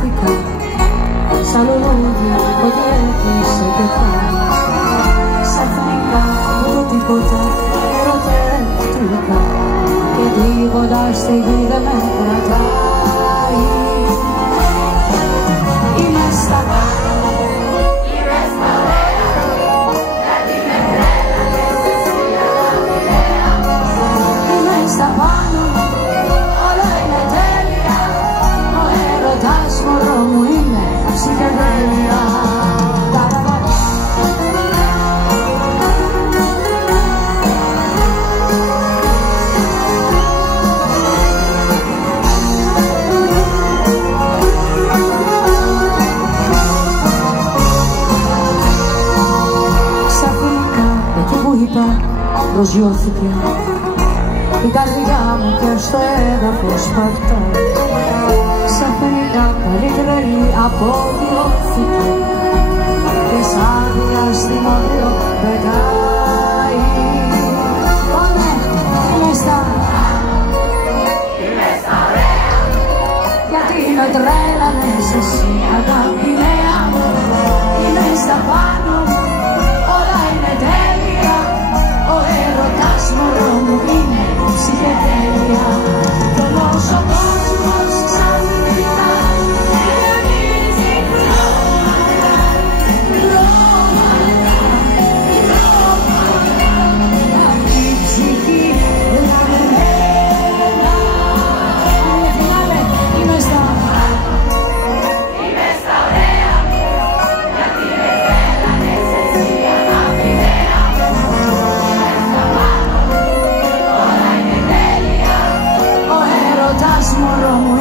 χάθηκα σαν λουλούδι ότι έκλεισε και πάει. Ξαφνικά το τίποτα ερωτεύτηκα και τίποτα στη γη δεν με κρατάει. Είμαι στα πάνω, είμαι στα ωραία, γιατί με τρέλανες εσύ αγαπητέα. Είμαι στα πάνω, όλα είναι τέλεια, ο έρωτας μωρό μου είναι ψυχεδέλεια. Προσγειώθηκε η καρδιά μου και στο έδαφος πατάει. Ξαφνικά καλή απογειώθηκε και σαν διαστημόριο πετάει. Πάμε, είμαι στα ωραία, γιατί με τρέλανες εσύ αγάπη νέα μου. Είμαι στα πάνω, όλα είναι τέλεια, ο έρωτας μωρό μου είναι ψυχεδέλεια. Κι όμως ο κόσμος ξαφνικά γεμίζει χρώματα, αυτή η ψυχή λαβεμένα. Είμαι στα ωραία, γιατί με τρέλανες εσύ αγάπη νέα μου. Μωρό μου